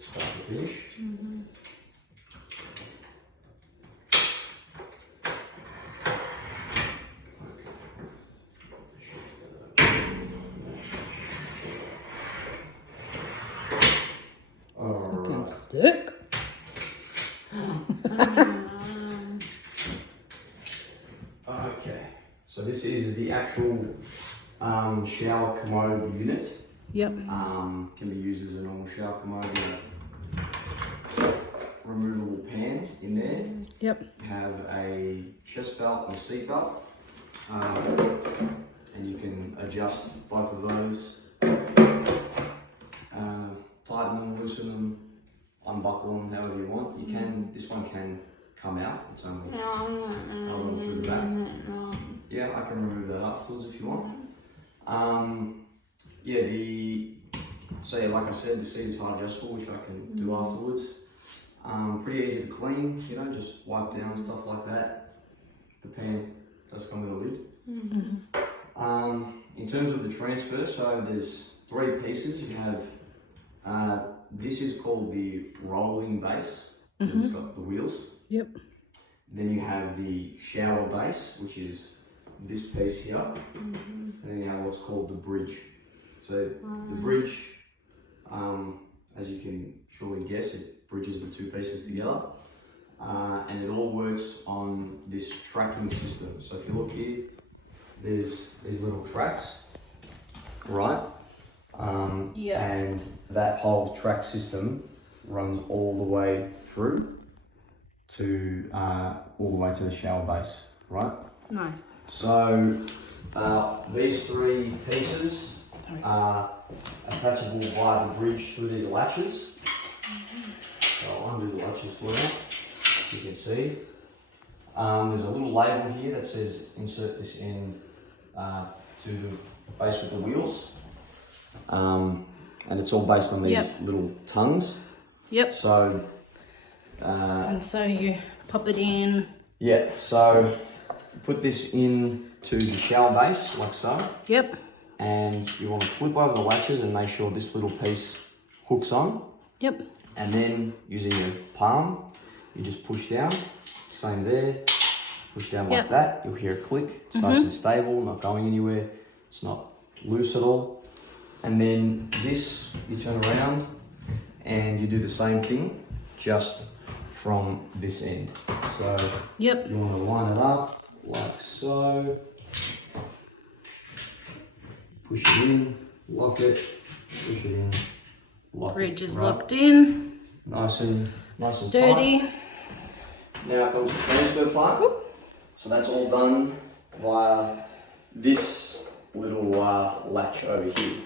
start to finish. Alright. Thick. Okay, so this is the actual shower commode unit. Yep. Can be used as a normal shower commode with a removable pan in there. Yep. You have a chest belt and a seat belt, and you can adjust both of those, tighten them, loosen them, unbuckle them however you want. You can, this one can come out, it's only held through the back. Yeah, I can remove that afterwards if you want. So yeah, like I said, the seat is hard adjustable, which I can do afterwards. Pretty easy to clean, you know, just wipe down stuff like that. The pan does come with a lid. In terms of the transfer, so there's 3 pieces. You have, this is called the rolling base, because it's got the wheels. Yep. Then you have the shower base, which is this piece here. And then you have what's called the bridge. So the bridge, as you can surely guess, it bridges the 2 pieces together. And it all works on this tracking system. So if you look here, there's these little tracks, right? And that whole track system runs all the way through to all the way to the shower base, right? Nice. So these 3 pieces are attachable via the bridge through these latches. So I'll undo the latches for you. You can see. There's a little label here that says insert this end to the base with the wheels. And it's all based on these little tongues. Yep. So and so you pop it in. Yeah, so put this in to the shower base like so. Yep. And you want to flip over the latches and make sure this little piece hooks on. Yep. And then using your palm, you just push down. Same there. Push down like that. You'll hear a click. It's nice and stable, not going anywhere. It's not loose at all. And then this, you turn around and you do the same thing, just from this end. So you want to line it up like so. Push it in, lock it, push it in, lock Bridge it. is locked in. Nice and sturdy. tight. Now comes the transfer part. So that's all done via this little latch over here.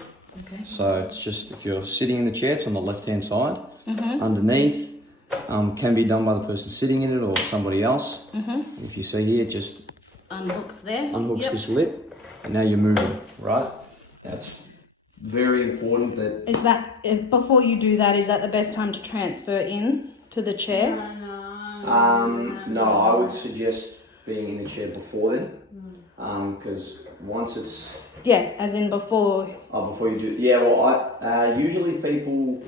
Okay. So it's just, if you're sitting in the chair, it's on the left-hand side. Underneath, can be done by the person sitting in it or somebody else. If you see here, it just unhooks there. Unhooks this lip, and now you're moving, right? That's very important that... Is that, before you do that, is that the best time to transfer in to the chair? No, I would suggest being in the chair before then. Because once it's... Yeah, as in before... Oh, before you do... Yeah, well, usually people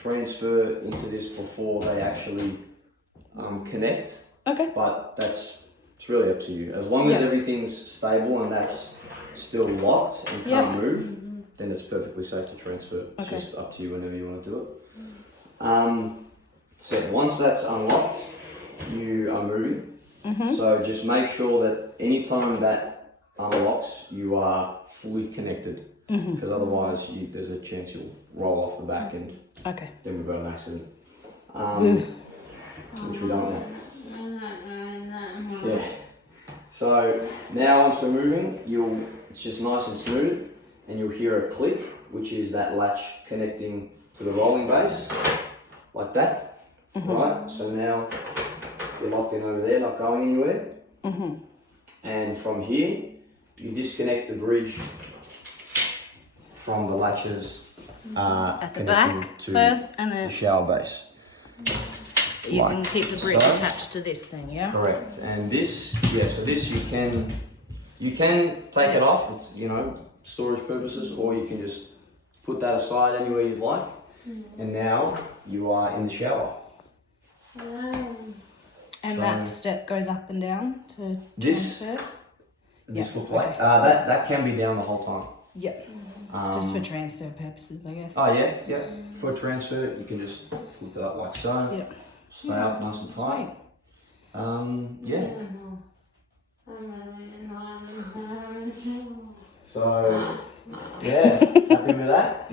transfer into this before they actually connect. Okay. But it's really up to you. As long as everything's stable and that's still locked and can't move, then it's perfectly safe to transfer. It's just up to you whenever you want to do it. So once that's unlocked, you are moving. So just make sure that anytime that unlocks, you are fully connected. Because otherwise there's a chance you'll roll off the back and then we've got an accident. Which we don't want. Yeah. So now once we're moving, it's just nice and smooth, and you'll hear a click, which is that latch connecting to the rolling base, like that. Right? So now you're locked in over there, not going anywhere. And from here, you disconnect the bridge from the latches at the back first, and then the shower base. You can keep the bridge attached to this thing, yeah? Correct. And this, so this you can take it off, it's, storage purposes, or you can just put that aside anywhere you'd like. and now you are in the shower. And that step goes up and down to This transfer. this Yeah, foot plate. okay. That can be down the whole time. Yep. Just for transfer purposes, I guess. Oh yeah, yeah. For transfer, you can just flip it up like so. Yep. Stay up nice and tight. Sweet. Yeah. So yeah, happy with that?